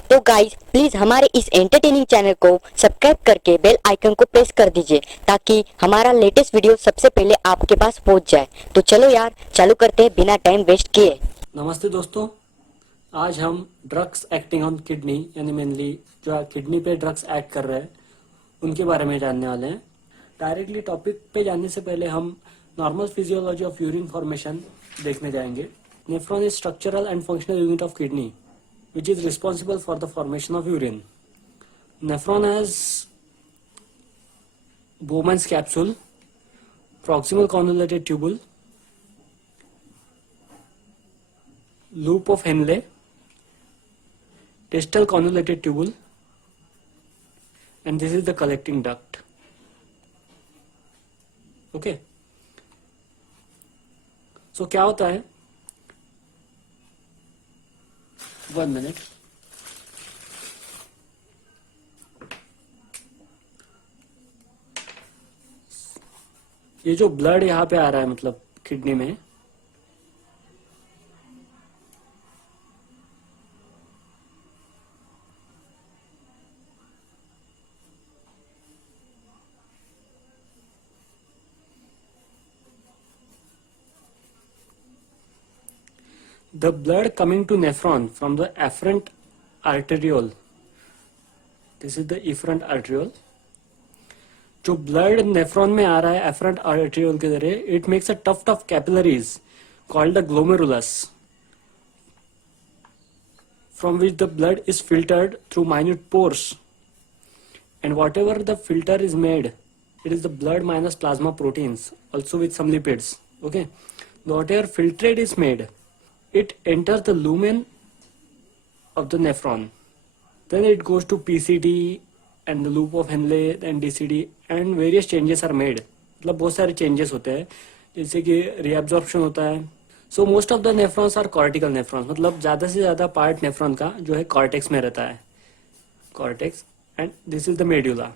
तो guys please हमारे इस एंटरटेनिंग चैनल को सब्सक्राइब करके बेल आइकन को प्रेस कर दीजिए ताकि हमारा लेटेस्ट वीडियो सबसे पहले आपके पास पहुंच जाए। तो चलो यार चालू करते हैं बिना टाइम वेस्ट किए। नमस्ते दोस्तों, आज हम ड्रग्स एक्टिंग ऑन किडनी यानी मेनली जो किडनी पे ड्रग्स एक्ट कर रहे हैं उनके बारे में जानने वाले हैं। डायरेक्टली टॉपिक पे जाने से पहले हम normal physiology of urine formation देखने जाएंगे। Nephron is structural and functional unit of kidney which is responsible for the formation of urine. Nephron has Bowman's capsule, proximal convoluted tubule, loop of Henle, distal convoluted tubule, and this is the collecting duct. Okay. So क्या होता है? 1 minute. ये जो blood यहाँ पे आ रहा है मतलब किडनी में, the blood coming to nephron from the afferent arteriole, this is the efferent arteriole, जो ब्लड नेफ्रॉन में आ रहा है एफरेंट आर्टेरियोल के जरिए, it makes a tuft of capillaries called the glomerulus from which the blood is filtered through minute pores, and whatever the filter is made, it is the blood minus plasma proteins also with some lipids. Okay, whatever filtrate is made, it enters the lumen of the nephron, then it goes to PCD and the loop of Henle and DCD and various changes are made. मतलब बहुत सारे changes होते हैं जैसे कि reabsorption होता है. So most of the nephrons are cortical nephrons, मतलब ज़्यादा से ज़्यादा पार्ट नेफ्रॉन का जो है कॉर्टेक्स में रहता है, cortex, and this is the medulla.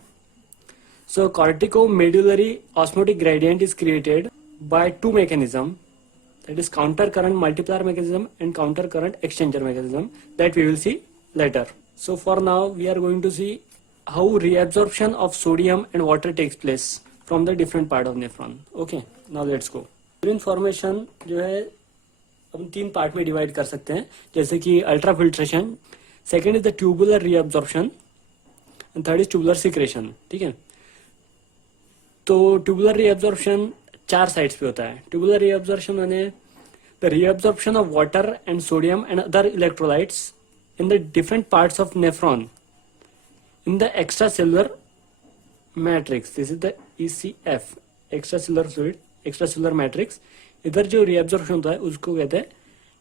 So cortico-medullary osmotic gradient is created by two mechanisms, that is counter current multiplier mechanism and counter current exchanger mechanism that we will see later. So for now we are going to see how reabsorption of sodium and water takes place from the different part of nephron. Okay, now let's go. Urine formation जो है हम 3 part में divide कर सकते हैं, जैसे कि ultra filtration, second is the tubular reabsorption and third is tubular secretion. ठीक है, तो ट्यूबुलर रीअब्जॉर्प्शन 4 साइड्स पे होता है. ट्यूबुलर रीअब्जॉर्प्शन माने the reabsorption of water and sodium and other electrolytes in the different parts of nephron in the extracellular matrix. This is the ECF, extracellular fluid, extracellular matrix. इधर जो reabsorption होता है उसको कहते हैं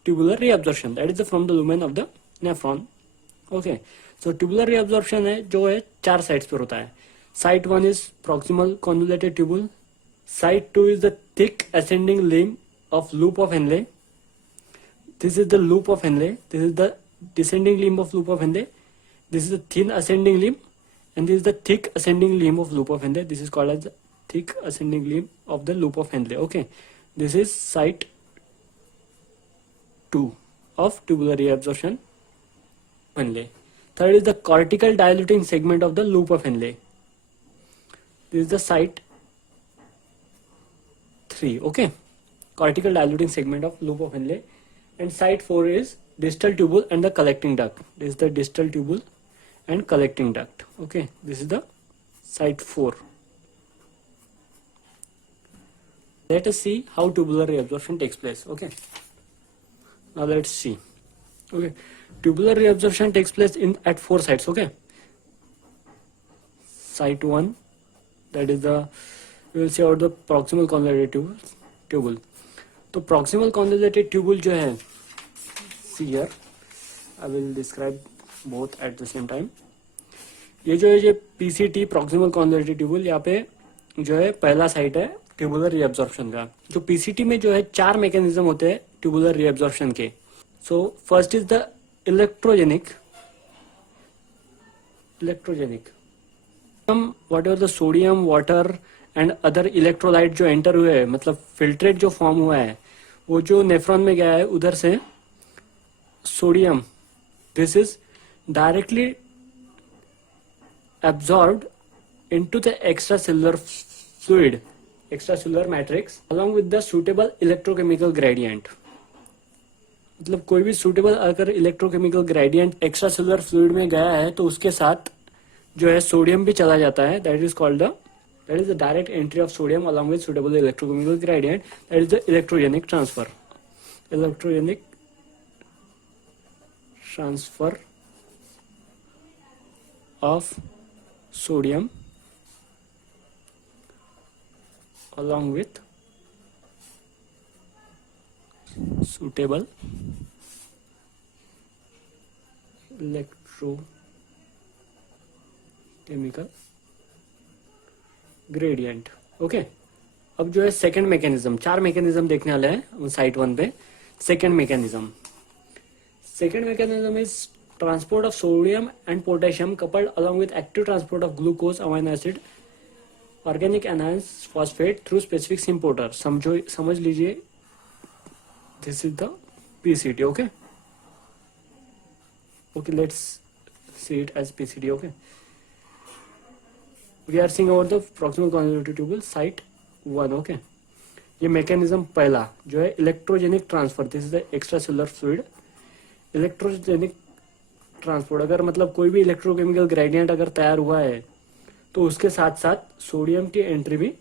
tubular reabsorption. That is the from the lumen of the nephron. Okay, so tubular reabsorption है जो है 4 sites पर होता है. Site 1 is proximal convoluted tubule. Site 2 is the thick ascending limb of loop of Henle. This is the loop of Henle. This is the descending limb of loop of Henle. This is the thin ascending limb and this is the thick ascending limb of loop of Henle. This is called as the thick ascending limb of the loop of Henle. Okay, this is site 2 of tubular reabsorption Henle. Third is the cortical diluting segment of the loop of Henle. This is the site 3. Okay, cortical diluting segment of loop of Henle. And site 4 is distal tubule and the collecting duct. This is the distal tubule and collecting duct. Okay, this is the site 4. Let us see how tubular reabsorption takes place. Okay, now let's see. Okay, tubular reabsorption takes place in at 4 sites. Okay, site 1, that is the, we will see about the proximal convoluted tubule. तो proximal convoluted tubule जो है, see here, I will describe both at the same time. ये जो है PCT proximal convoluted tubule, यहाँ पे जो है पहला साइट है ट्यूबुलर रीअब्जॉर्प्शन का. जो PCT में जो है 4 मैकेनिज्म होते हैं ट्यूबुलर रीअब्जॉर्प्शन के. So first is the electrogenic. What ever the sodium, water and other electrolyte जो एंटर हुए हैं, मतलब फिल्ट्रेट जो फॉर्म हुआ है वो जो नेफ्रॉन में गया है उधर से sodium, this is directly absorbed into the extracellular fluid, extracellular matrix, along with the suitable electrochemical gradient. मतलब कोई भी सुटेबल अगर electrochemical gradient extra cellular fluid में गया है तो उसके साथ जो है सोडियम भी चला जाता है. That is called the direct entry of sodium along with suitable electrochemical gradient. That is the electrogenic transfer. Electrogenic transfer of sodium along with suitable electrochemical gradient. Okay, अब जो है सेकेंड मैकेनिज्म, 4 मैकेनिज्म देखने वाले हैं site 1 पे. Second mechanism is transport of sodium and potassium coupled along with active transport of glucose, amino acid, organic anions, phosphate through specific symporter. समझ लीजिए, this is the PCT. Okay, let's see it as PCT. Okay, we are seeing over the proximal conjugative tubule site 1. Okay, ये mechanism पहला जो है electrogenic transfer. This is the extra cellular fluid. Electrogenic transport, अगर मतलब कोई भी electrochemical gradient अगर तैयार हुआ है तो उसके साथ साथ सोडियम की एंट्री भी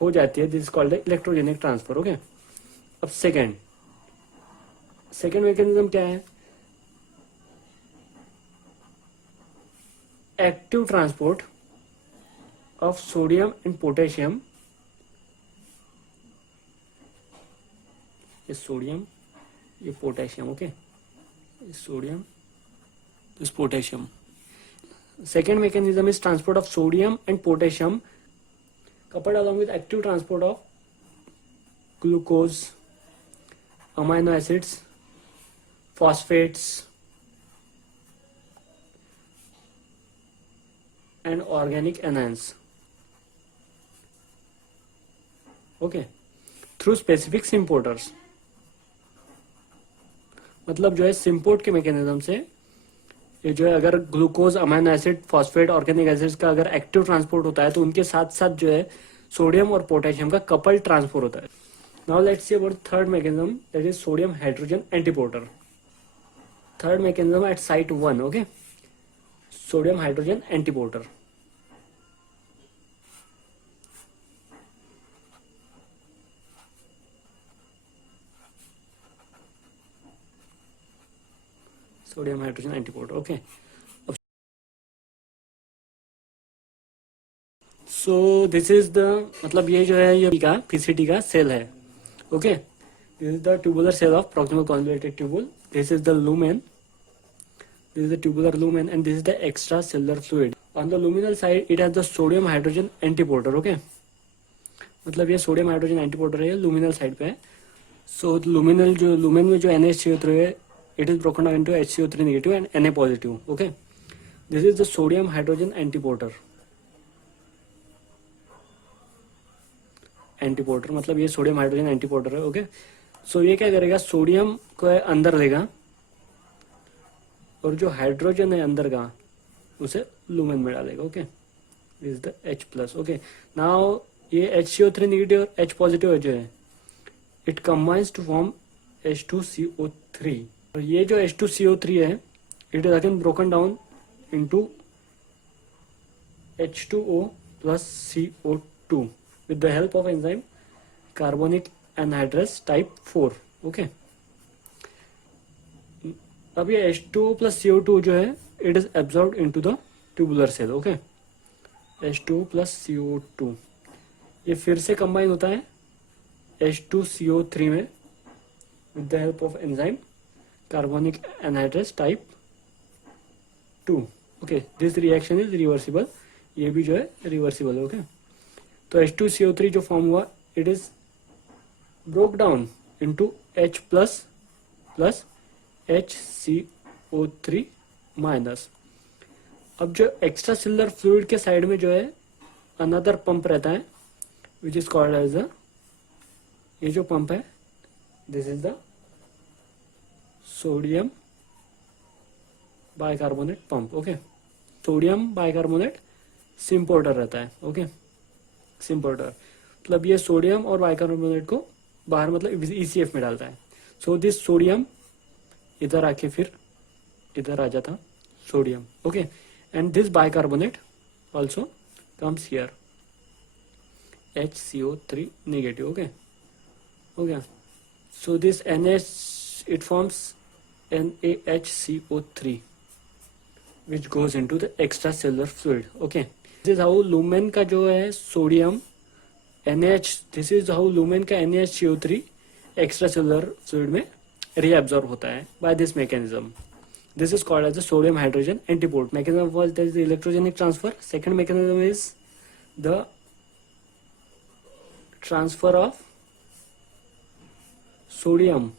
हो जाती है. This is called electrogenic transfer. Okay, अब सेकेंड मैकेनिज्म क्या है? Active transport of sodium and potassium. ये सोडियम, ये potassium. Okay, sodium, this potassium. Second mechanism is transport of sodium and potassium coupled along with active transport of glucose, amino acids, phosphates and organic anions. Okay, through specific symporters. मतलब जो है symport के mechanism से ये जो है अगर glucose, amino acid, phosphate, organic acids का अगर एक्टिव ट्रांसपोर्ट होता है तो उनके साथ साथ जो है सोडियम और पोटेशियम का कपल्ड ट्रांसपोर्ट होता है. Now let's see about third mechanism, that is sodium hydrogen antiporter. Third mechanism at site 1. Okay, sodium hydrogen antiporter. Sodium hydrogen antiporter. Okay, so this is the, मतलब ये जो है ये का पीसीटी का सेल है. Okay, this is the tubular cell of proximal conjugated tubule. This is the lumen, this is the tubular lumen and this is the extra cellular fluid. On the luminal side it has the sodium hydrogen antiporter. Okay, मतलब ये sodium hydrogen एंटीपोर्टर है, लुमिनल side पे है. सो लुमिनल जो lumen में जो NH3 है, it is broken down into HCO3 negative and Na positive. Okay, this is the sodium hydrogen antiporter. एंटीपोर्टर मतलब ये सोडियम हाइड्रोजन एंटीपोर्टर है. ओके, सो ये क्या करेगा, सोडियम को अंदर लेगा और जो हाइड्रोजन है अंदर का उसे लुमेन में डालेगा. Okay, this is the H+. Okay, now ये HCO3 नेगेटिव और H पॉजिटिव जो है, it combines to form H2CO3. और ये जो H2CO3 है, it is again broken down into H2O plus CO2 with the help of enzyme carbonic anhydrase type 4. Okay, अब ये H2O plus CO2 जो है, it is absorbed into the tubular cell. Okay, H2O plus CO2 ये फिर से combine होता है H2CO3 में with the help of enzyme carbonic anhydrase type 2. Okay, this reaction is reversible. ये भी जो है रिवर्सिबल है. ओके, तो H2CO3 जो फॉर्म हुआ, it is broke down into H plus plus HCO3 minus. अब जो एक्स्ट्रा सेलुलर फ्लूइड के साइड में जो है अनदर पंप रहता है which is called as the, ये जो पंप है, this is the sodium bicarbonate pump. Okay, sodium bicarbonate symporter रहता है। ओके, सिम्पोर्टर मतलब ये सोडियम और बाइकार्बोनेट को बाहर मतलब ECF में डालता है। सो दिस सोडियम इधर आके फिर इधर आ जाता sodium. Okay, and this bicarbonate also comes here HCO3 negative. Okay, हो गया। So this NH it forms NaHCO3 which goes into the extracellular fluid. Okay, this is how lumen का जो है sodium NaH, this is how lumen का NaHCO3 extracellular fluid में reabsorb होता है by this mechanism. This is called as the sodium hydrogen antiport. Mechanism first, there is the electrogenic transfer. Second mechanism is the transfer of sodium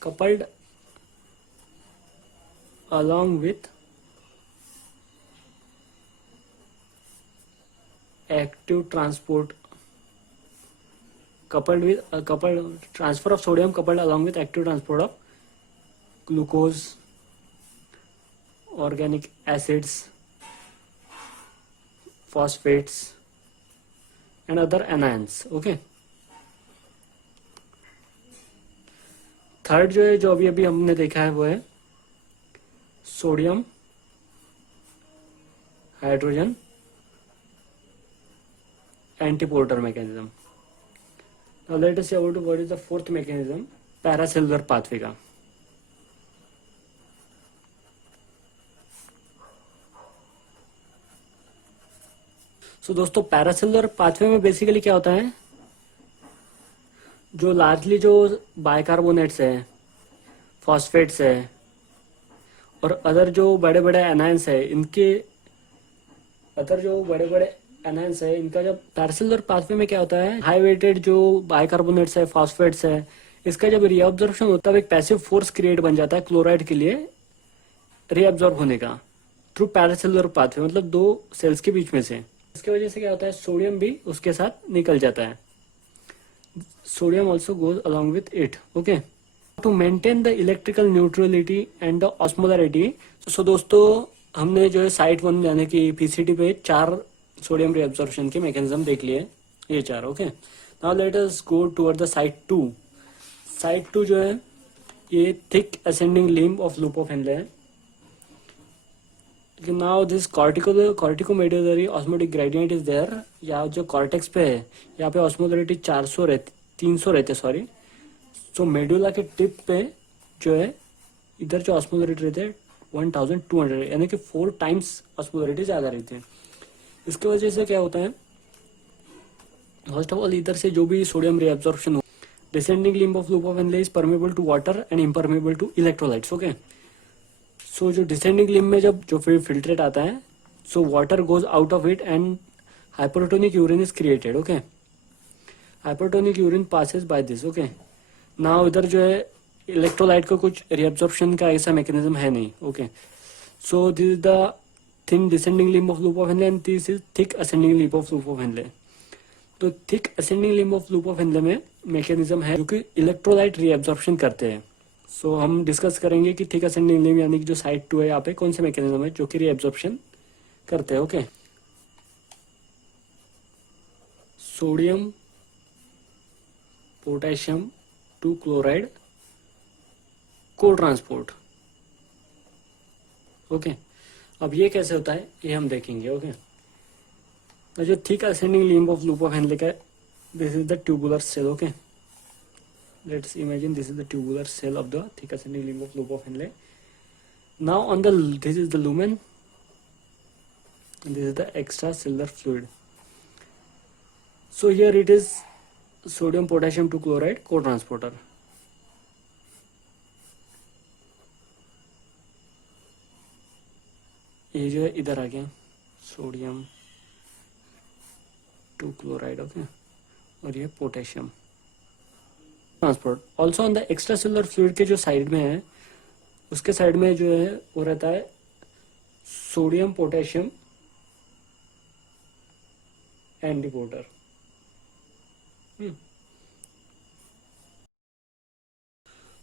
coupled along with active transport transfer of sodium coupled along with active transport of glucose, organic acids, phosphates and other anions. Okay, third जो है जो अभी हमने देखा है वो है sodium hydrogen antiporter mechanism. Now let us see about what is the fourth mechanism, paracellular pathway का। सो दोस्तों, पैरासेलुलर पाथवे में बेसिकली क्या होता है, जो लार्जली जो बाइकार्बोनेट्स है, फॉस्फेट्स है और अदर जो बड़े बड़े एनायंस है, इनका जब पैरासेलुलर पाथवे में क्या होता है, हाई वेटेड जो बाइकार्बोनेट्स है, फॉस्फेट्स है, इसका जब रीअब्जॉर्प्शन होता है, एक पैसिव फोर्स क्रिएट बन जाता है क्लोराइड के लिए रीअब्जॉर्ब होने का थ्रू पैरासेलुलर पाथवे, मतलब दो सेल्स के बीच में से। इसके वजह से क्या होता है, सोडियम भी उसके साथ निकल जाता है। Sodium also goes along with it. Okay, to maintain the electrical neutrality and the osmolarity. So दोस्तों, हमने जो है साइट 1 यानी कि PCT पे 4 सोडियम रीअब्जॉर्प्शन के मैकेनिज्म देख लिए, ये 4। Okay, now let us go toward the site 2। Site 2 जो है ये thick ascending limb of loop of Henle है। Now this corticomedullary osmotic gradient is there. या जो कॉर्टेक्स पे है, यहाँ पे ऑस्मोलरिटी 300 रहते, सॉरी। सो मेडुला के टिप पे जो है इधर जो ऑस्मोलरिटी रहते हैं 1200, यानी कि 4 टाइम्स ऑस्मोलरिटी ज्यादा रहती है। इसके वजह से क्या होता है, फर्स्ट ऑफ ऑल इधर से जो भी सोडियम रीअब्जॉर्प्शन हो, descending limb of loop of Henle is permeable to water and impermeable to electrolytes. Okay, so जो डिसेंडिंग लिम्ब में जब जो फिल्ट्रेट आता है, so water goes out of it and hypertonic urine is created. Okay, hypertonic urine passes by this. Okay, now इधर जो है electrolyte का कुछ रीअब्जॉर्प्शन का ऐसा मैकेनिज्म है नहीं। Okay, so this is the thin descending limb of loop of Henle and this is thick ascending limb of loop of Henle. तो thick ascending limb of loop of Henle में mechanism है जो कि electrolyte reabsorption करते हैं। सो हम discuss करेंगे कि थिक असेंडिंग लिम्ब यानी कि जो साइट 2 है, यहाँ पे कौन से मैकेनिज्म है जो कि रीअब्जॉर्प्शन करते हैं। ओके, सोडियम पोटेशियम 2 क्लोराइड को ट्रांसपोर्ट। ओके, अब ये कैसे होता है ये हम देखेंगे। ओके, तो जो thick ascending limb of loop of Henle का, this is the tubular cell. Okay, let's imagine this is the tubular cell of the thick ascending limb of loop of Henle. Now on the, this is the lumen and this is the extracellular fluid. So here it is sodium potassium 2 chloride co-transporter. ये जो है इधर आ गया sodium 2 chloride. Okay, और ये potassium transport. Also on the extracellular fluid के जो side में है, उसके साइड में जो है वो रहता है sodium potassium antiporter.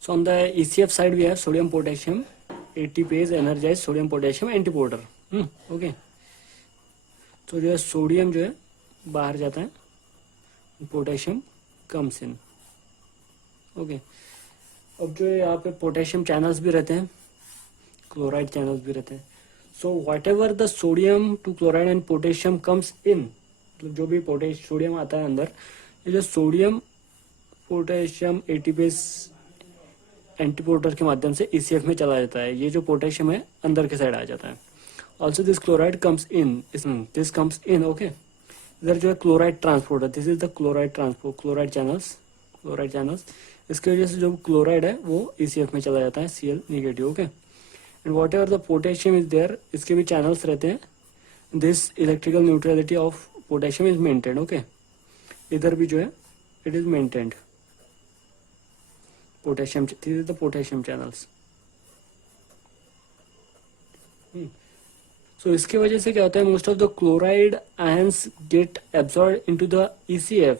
So on the ECF side we have sodium potassium ATPase energized sodium potassium antiporter. Okay. तो जो है सोडियम जो है बाहर जाता है, पोटेशियम कम्स इन. ओके. अब जो है यहाँ पे पोटेशियम चैनल्स भी रहते हैं, क्लोराइड चैनल्स भी रहते हैं. So whatever the sodium two chloride and potassium comes in, मतलब जो भी सोडियम आता है अंदर, ये जो सोडियम पोटेशियम एटीपेस एंटीपोर्टर के माध्यम से ECF में चला जाता है. ये जो पोटेशियम है अंदर के साइड आ जाता है. Also this chloride comes in, this comes in. Okay. इधर जो है chloride transporter, this is the chloride transport, chloride channels. इसकी वजह से जो क्लोराइड है वो ECF में चला जाता है, Cl negative. Okay. And whatever the potassium is there, इसके भी चैनल्स रहते हैं. This electrical neutrality of potassium is maintained. Okay. इधर भी जो है it is maintained. Potassium, this is the potassium channels. So इसके वजह से क्या होता है, most of the chloride ions get absorb into the ECF.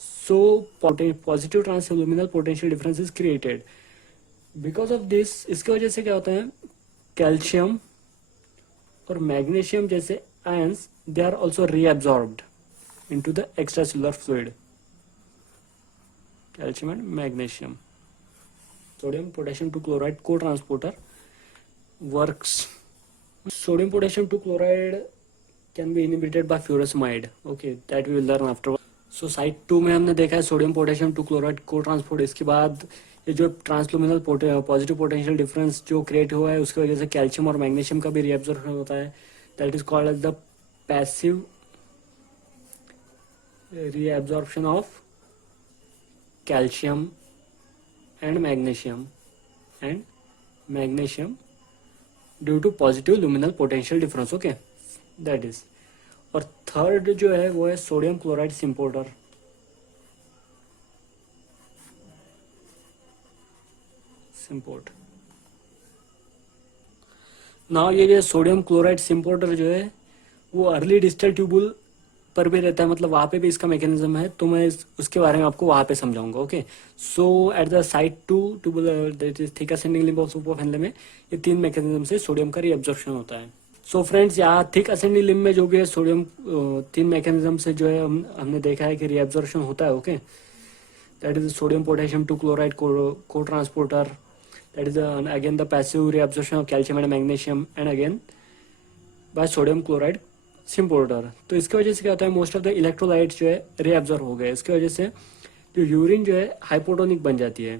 So positive transluminal potential difference is created. Because of this, इसके वजह से क्या होता है, कैल्शियम और मैग्नीशियम जैसे ions they are also reabsorbed into the extracellular fluid. Calcium and magnesium. Sodium potassium two chloride co transporter works. Sodium potassium to chloride can be inhibited by furosemide. Okay, that we will learn after. So side 2 में हमने देखा है sodium potassium two chloride को transport. इसके बाद ये जो ट्रांसलुमिनल positive potential difference जो क्रिएट हुआ है उसकी वजह से कैल्शियम और मैग्नीशियम का भी रीअब्जॉर्प्शन होता है. That is called as the passive reabsorption of calcium and magnesium due to positive luminal potential difference. Okay, that is. और थर्ड जो है वो है सोडियम क्लोराइड सिम्पोर्टर. नाउ ये जो सोडियम क्लोराइड सिम्पोर्टर जो है वो अर्ली डिस्टल ट्यूबुल पर भी रहता है, मतलब वहां पे भी इसका मैकेनिज्म है, तो मैं उसके बारे में आपको वहां पे समझाऊंगा. Okay. So at the side 2 tubule that is thick ascending limb of soup of Henle में ये 3 मैकेनिज्म से सोडियम का रीअब्जॉर्प्शन होता है. सो फ्रेंड्स, यहाँ थिक असेंडिंग लिम्ब में जो भी है सोडियम 3 मैकेनिज्म से जो है हमने देखा है कि रीअब्जॉर्प्शन होता है. Okay. That is sodium potassium two chloride co transporter. That is again the passive reabsorption of calcium and magnesium and again by sodium chloride symporter. तो इसकी वजह से क्या होता है, मोस्ट ऑफ द इलेक्ट्रोलाइट्स जो है रीअब्जॉर्ब हो गए. इसकी वजह से जो यूरिन जो है हाइपोटोनिक बन जाती है.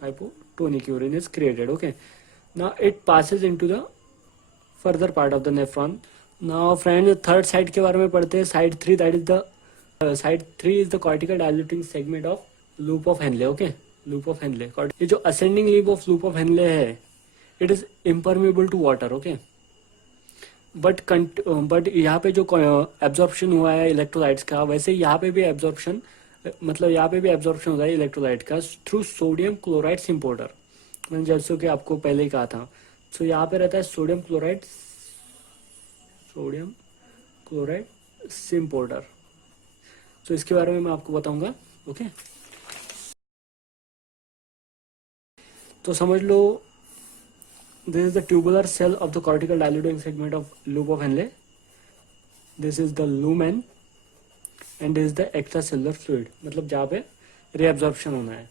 Hypotonic urine is created. Okay. Now it passes into the further part of the nephron. Now friend, third side के बारे में पढ़ते हैं. Side 3 that is the side 3 is the cortical diluting segment of loop of Henle. Okay. Loop of Henle, ये जो ascending limb of loop of Henle है, it is impermeable to water. Okay. But यहाँ पे जो absorption हुआ है electrolytes का, वैसे यहाँ पे भी एब्जॉर्प्शन, मतलब यहाँ पे भी एब्जॉर्प्शन होता है इलेक्ट्रोलाइट का थ्रू सोडियम क्लोराइड सिम्पोर्टर. मैंने जैसे कि आपको पहले ही कहा था. सो यहाँ पे रहता है सोडियम क्लोराइड सिम्पोर्टर. तो इसके बारे में मैं आपको बताऊंगा. ओके. तो समझ लो, this is the tubular cell of the cortical diluting segment of loop of Henle. This is the lumen and this is the extracellular fluid, मतलब जहाँ पे reabsorption होना है.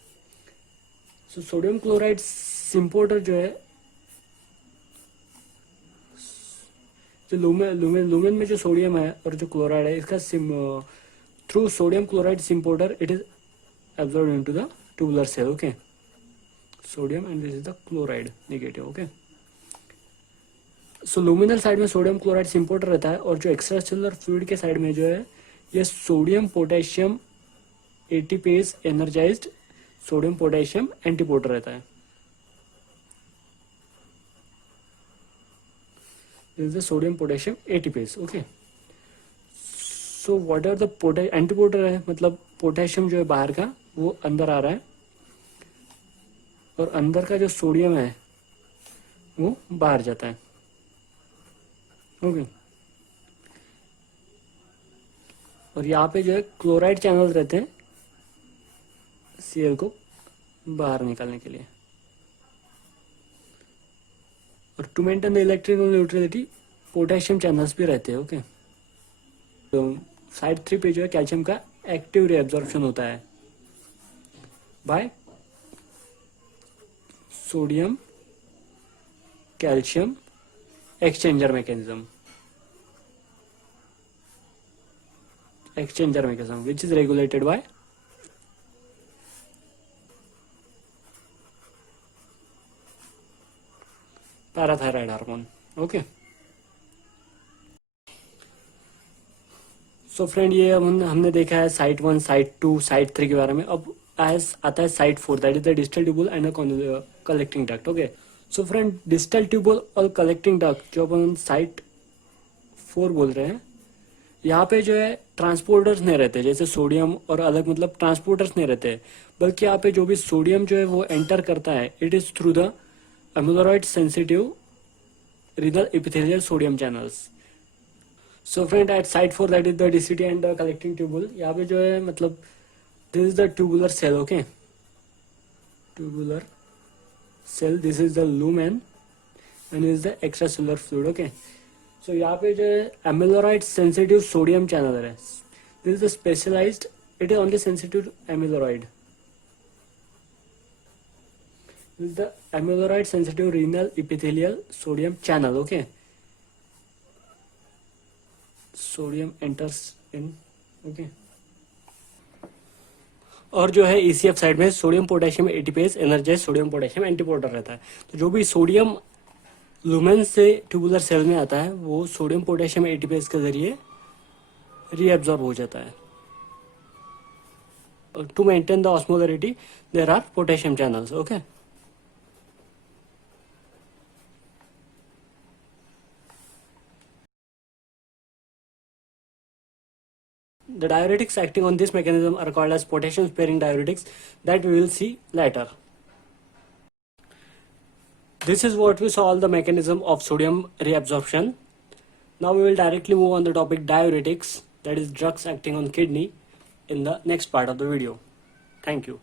So sodium chloride सिम्पोर्टर जो है, जो लुमेन में जो सोडियम है और जो क्लोराइड है, इसका through sodium chloride symporter it is absorb into the tubular cell. Okay. Sodium and this is the chloride negative. Okay. So luminal side में सोडियम क्लोराइड सिम्पोर्टर रहता है और जो एक्स्ट्रा सेलुलर फ्लूइड के साइड में जो है ये sodium potassium ATPase energized sodium potassium antiporter रहता है. This is the sodium potassium ATPase. Okay. So what are the antiporter है, मतलब पोटेशियम जो है बाहर का वो अंदर आ रहा है और अंदर का जो सोडियम है वो बाहर जाता है. ओके. और यहाँ पे जो है क्लोराइड चैनल्स रहते हैं Cl को बाहर निकालने के लिए। और to maintain the electrical neutrality potassium channels भी रहते हैं। ओके, तो साइड 3 पे जो है कैल्शियम का एक्टिव रीअब्जॉर्प्शन होता है by sodium calcium exchanger mechanism which is regulated by parathyroid hormone. Okay, so friend ये हमने देखा है साइट 1, साइट 2, साइट 3 के बारे में। अब आता है site 4, that is the distal tubule and collecting duct. Okay, so friend distal tubule और कलेक्टिंग डक्ट जो अपन साइट 4 बोल रहे हैं, यहाँ पे जो है ट्रांसपोर्टर्स नहीं रहते, जैसे सोडियम और अलग मतलब ट्रांसपोर्टर्स नहीं रहते, बल्कि यहाँ पे जो भी सोडियम जो है वो एंटर करता है, it is through the amiloride sensitive renal epithelial sodium channels. So friend at site 4 that is the DCT and the collecting tubule, यहाँ पे जो है मतलब this is the tubular cell. Okay, tubular cell, this is the lumen and is the extra cellular fluid. Okay, so यहाँ पे जो है amiloride sensitive sodium channel है, this is the specialised, it is only sensitive amiloride, this is the amiloride sensitive renal epithelial sodium channel. Okay, sodium enters in. Okay, और जो है ECF side में sodium potassium ATPase energize sodium potassium antiporter रहता है। तो जो भी sodium lumen से ट्यूबुलर सेल में आता है वो सोडियम पोटेशियम एटीपेज के जरिए रीअब्जॉर्ब हो जाता है। To maintain the osmolarity there are potassium channels. Okay, the diuretics acting on this mechanism are called as potassium sparing diuretics that we will see later. This is what we saw all the mechanism of sodium reabsorption. Now we will directly move on the topic diuretics, that is drugs acting on kidney, in the next part of the video. Thank you.